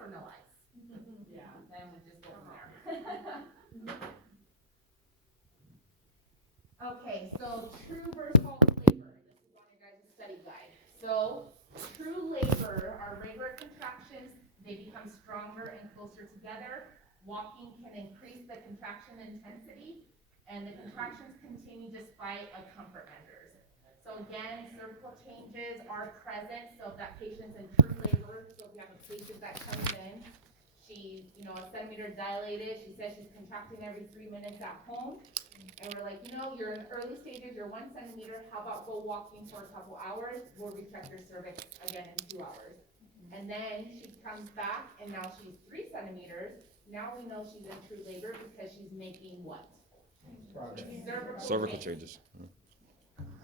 or no ice? Yeah. Then we just go from there. Okay, so true versus false labor. This is on your guys' study guide. So true labor, our regular contractions, they become stronger and closer together. Walking can increase the contraction intensity, and the contractions continue despite of comfort measures. So again, cervical changes are present. So if that patient's in true labor, so if you have a patient that comes in, she's, a centimeter dilated, she says she's contracting every 3 minutes at home, and we're like, you're in the early stages, you're 1 centimeter, how about go walking for a couple hours, we'll recheck your cervix again in 2 hours. And then she comes back, and now she's 3 centimeters, now we know she's in true labor because she's making what? Cervical changes.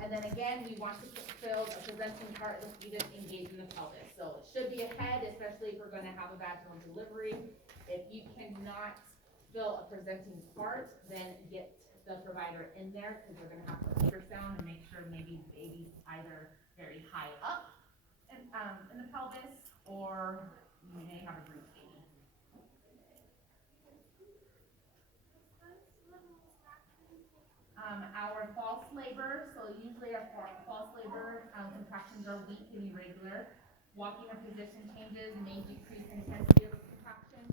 And then again, we want to fill a presenting part of the fetus engaged in the pelvis. So it should be a head, especially if we're going to have a vaginal delivery. If you cannot fill a presenting part, then get the provider in there, because we're going to have to ultrasound and make sure maybe the baby's either very high up in the pelvis, or you may have a bruised baby. Our false labor, so usually our false labor contractions are weak and irregular. Walking or position changes may decrease intensity of the contraction.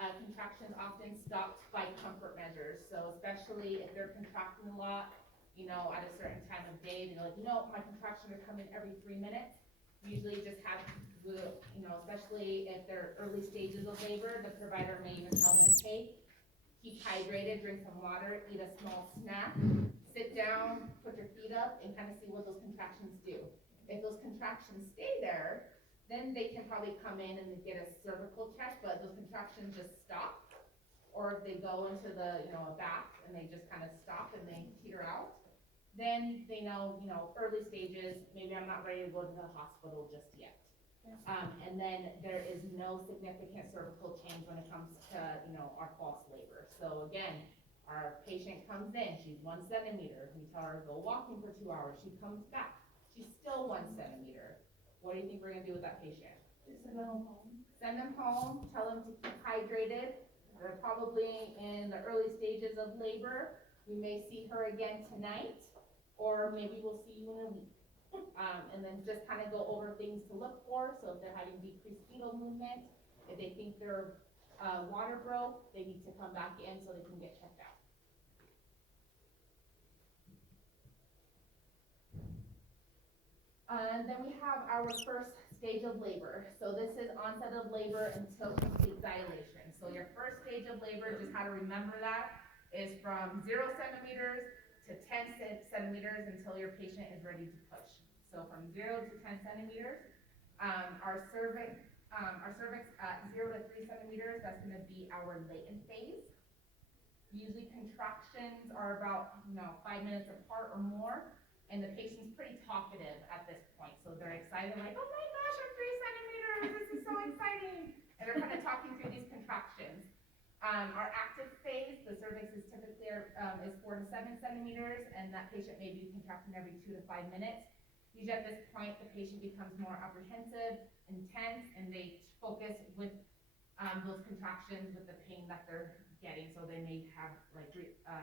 Contractions often stopped by comfort measures, so especially if they're contracting a lot, at a certain time of day, they're like, my contractions are coming every 3 minutes. Usually just have, especially if they're early stages of labor, the provider may even tell them, hey, keep hydrated, drink some water, eat a small snack, sit down, put your feet up, and kind of see what those contractions do. If those contractions stay there, then they can probably come in and get a cervical check, but those contractions just stop. Or if they go into the, a bath and they just kind of stop and they teeter out, then they know, early stages, maybe I'm not ready to go to the hospital just yet. And then there is no significant cervical change when it comes to, our false labor. So again, our patient comes in, she's 1 centimeter. We tell her, go walking for 2 hours. She comes back, she's still 1 centimeter. What do you think we're gonna do with that patient? Send them home. Send them home, tell them to keep hydrated. They're probably in the early stages of labor. We may see her again tonight, or maybe we'll see you in a week. And then just kind of go over things to look for. So if they're having decreased fetal movement, if they think their water broke, they need to come back in so they can get checked out. And then we have our first stage of labor. So this is onset of labor until complete dilation. So your first stage of labor, just how to remember that, is from 0 centimeters to 10 centimeters until your patient is ready to push. So from 0 to 10 centimeters, our cervix at 0 to 3 centimeters, that's going to be our latent phase. Usually contractions are about 5 minutes apart or more, and the patient's pretty talkative at this point. So they're excited, like, oh my gosh, I'm 3 centimeters, this is so exciting. And they're kind of talking through these contractions. Our active phase, the cervix is typically is 4 to 7 centimeters, and that patient may be contracting every 2 to 5 minutes. Usually at this point, the patient becomes more apprehensive, intense, and they focus with those contractions with the pain that they're getting. So they may have like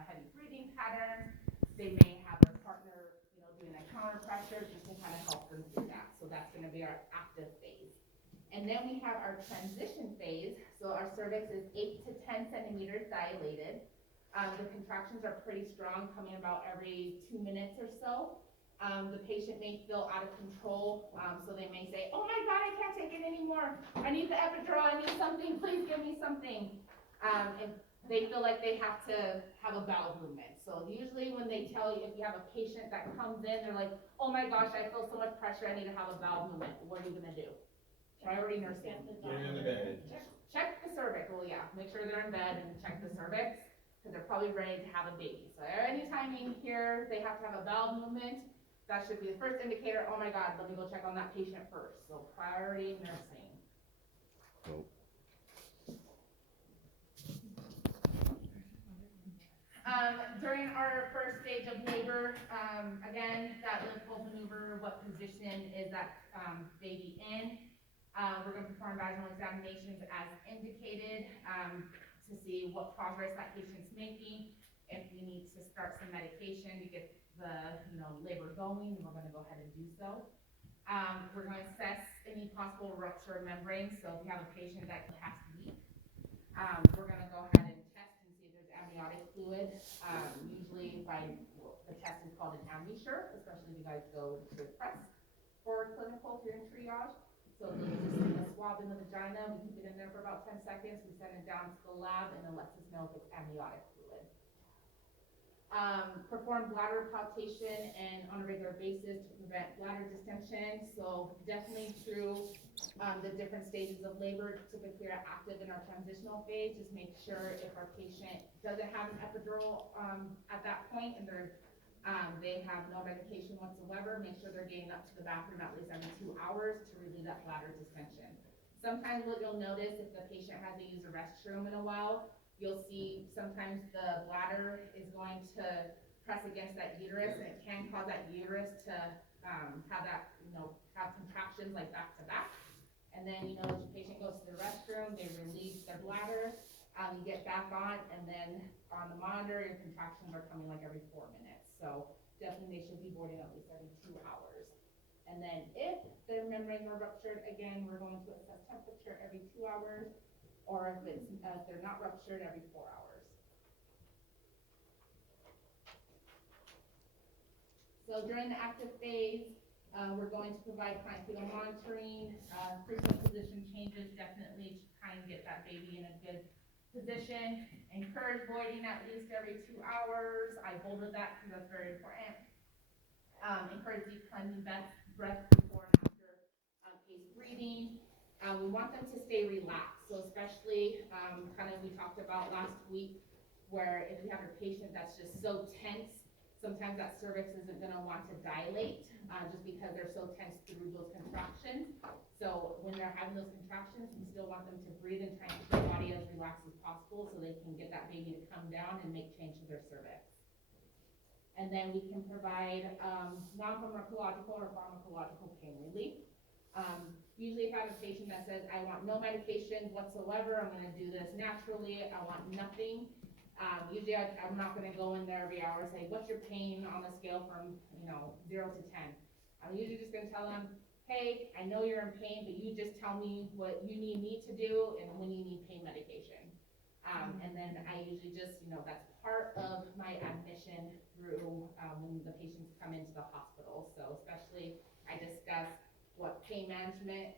heavy breathing patterns. They may have their partner, doing that counter pressure just to kind of help them through that. So that's going to be our active phase. And then we have our transition phase. So our cervix is 8 to 10 centimeters dilated. The contractions are pretty strong, coming about every 2 minutes or so. The patient may feel out of control, so they may say, oh my God, I can't take it anymore. I need the epidural, I need something, please give me something. And they feel like they have to have a bowel movement. So usually when they tell you, if you have a patient that comes in, they're like, oh my gosh, I feel so much pressure, I need to have a bowel movement. What are you gonna do? Priority nursing. Get in the bed. Check the cervix. Well, yeah, make sure they're in bed and check the cervix, because they're probably ready to have a baby. So anytime you hear they have to have a bowel movement, that should be the first indicator. Oh my God, let me go check on that patient first. So priority nursing. Nope. During our first stage of labor, again, that lymph maneuver, what position is that baby in? We're gonna perform vaginal examinations as indicated, to see what progress that patient's making. If we need to start some medication to get the, labor going, we're gonna go ahead and do so. We're gonna assess any possible rupture of membrane, so if you have a patient that has to leak, we're gonna go ahead and test and see if there's amniotic fluid. Usually the test is called an amnisure, especially if you guys go to press for clinical if you're in triage. So they'll just stick a swab in the vagina, we keep it in there for about 10 seconds, we send it down to the lab, and it lets us know if it's amniotic fluid. Perform bladder palpation and on a regular basis to prevent bladder distension. So definitely through the different stages of labor, typically are active in our transitional phase. Just make sure if our patient doesn't have an epidural at that point and they have no medication whatsoever, make sure they're getting up to the bathroom at least every 2 hours to relieve that bladder distension. Sometimes what you'll notice if the patient hasn't used a restroom in a while, you'll see sometimes the bladder is going to press against that uterus, and it can cause that uterus to have that, have contractions like back to back. And then, as your patient goes to the restroom, they release their bladder, you get back on, and then on the monitor, your contractions are coming like every 4 minutes. So definitely they should be boarding at least every 2 hours. And then if their membranes are ruptured, again, we're going to assess temperature every 2 hours, or if they're not ruptured, every 4 hours. So during the active phase, we're going to provide client fetal monitoring, frequent position changes, definitely to try and get that baby in a good position. Encourage voiding at least every 2 hours. I bolded that because that's very important. Encourage deep cleansing breath before and after pace breathing. We want them to stay relaxed. So especially, kind of we talked about last week, where if you have a patient that's just so tense, sometimes that cervix isn't going to want to dilate just because they're so tense through those contractions. So when they're having those contractions, we still want them to breathe and try and keep their body as relaxed as possible so they can get that baby to come down and make change to their cervix. And then we can provide non-pharmacological or pharmacological pain relief. Usually if I have a patient that says, I want no medication whatsoever, I'm going to do this naturally, I want nothing. Usually I'm not going to go in there every hour and say, what's your pain on a scale from 0 to 10? I'm usually just going to tell them, hey, I know you're in pain, but you just tell me what you need me to do and when you need pain medication. And then I usually just, that's part of my admission through when the patients come into the hospital. So especially I discuss what pain management